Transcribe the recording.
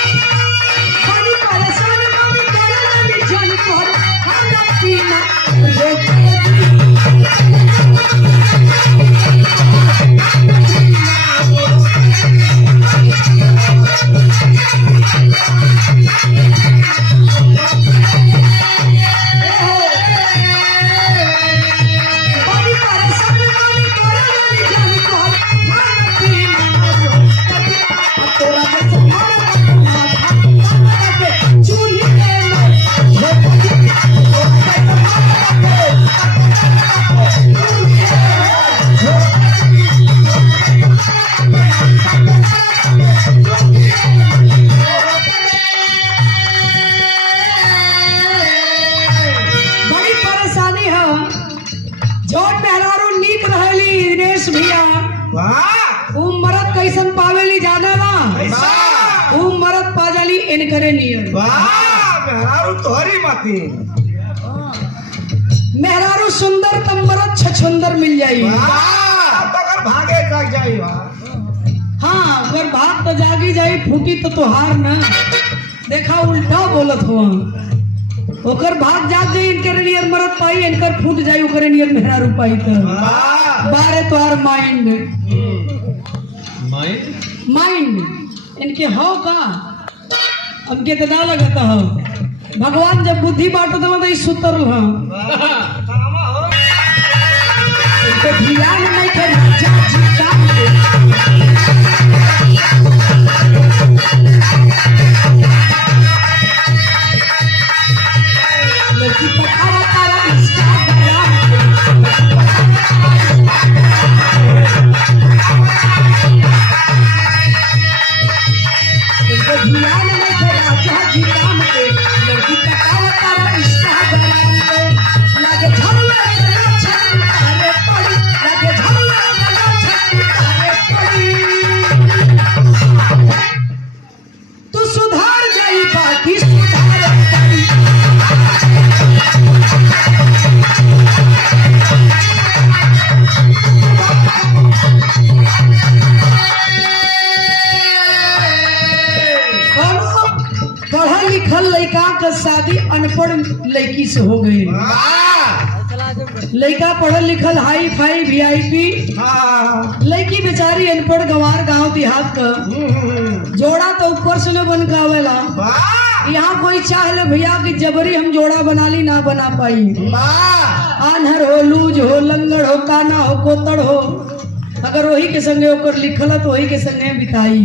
बड़ी परेशान बानी करला में जन तोहर खाना पीना रोके कैसन पावेली जाने ना वो मरद पाजली इनकरे नियर मेहरारू तोहरी माती मेहरारू सुंदर तम मरद छछुंदर मिल जाई अगर भागे जाग जाई हाँ अगर भाग तो जागी जाई फूटी तो तोहार ना देखा उल्टा बोलत हो ओकर भाग जाग जाई इनकर नियर मरद पाई इनकर फूट जाई ओकर नियर मेहरारू पाई तो बारे तोहार माइंड माइंड इनके हो का हमके तो ना लगता हो भगवान जब बुद्धि बांटो तो सुतर हो इनको ध्यान नहीं कर राजा जीता लड़की पठावा तारा इंस्टाग्राम ध्यान में राजा जी काम के लड़की पटावा तारा इंस्टाग्राम पे लगे झलवा छन तारे पड़ी लगे झलवा छन तारे पड़ी तू सुधार जाई बाकी सुधार करी पढ़ल लिखल लड़का का शादी अनपढ़ लड़की से हो गई लड़का पढ़ल लिखल हाई फाई वीआईपी लड़की बेचारी अनपढ़ गंवार गांव देहात का जोड़ा तो ऊपर से न बन गावेला यहाँ कोई चाह ले भैया कि जबरी हम जोड़ा बना ली ना बना पाई आन्हर हो लूज हो लंगड़ हो काना हो कोतड़ हो अगर वही के संगे ओकर लिखल तो वही के संगे बिताई।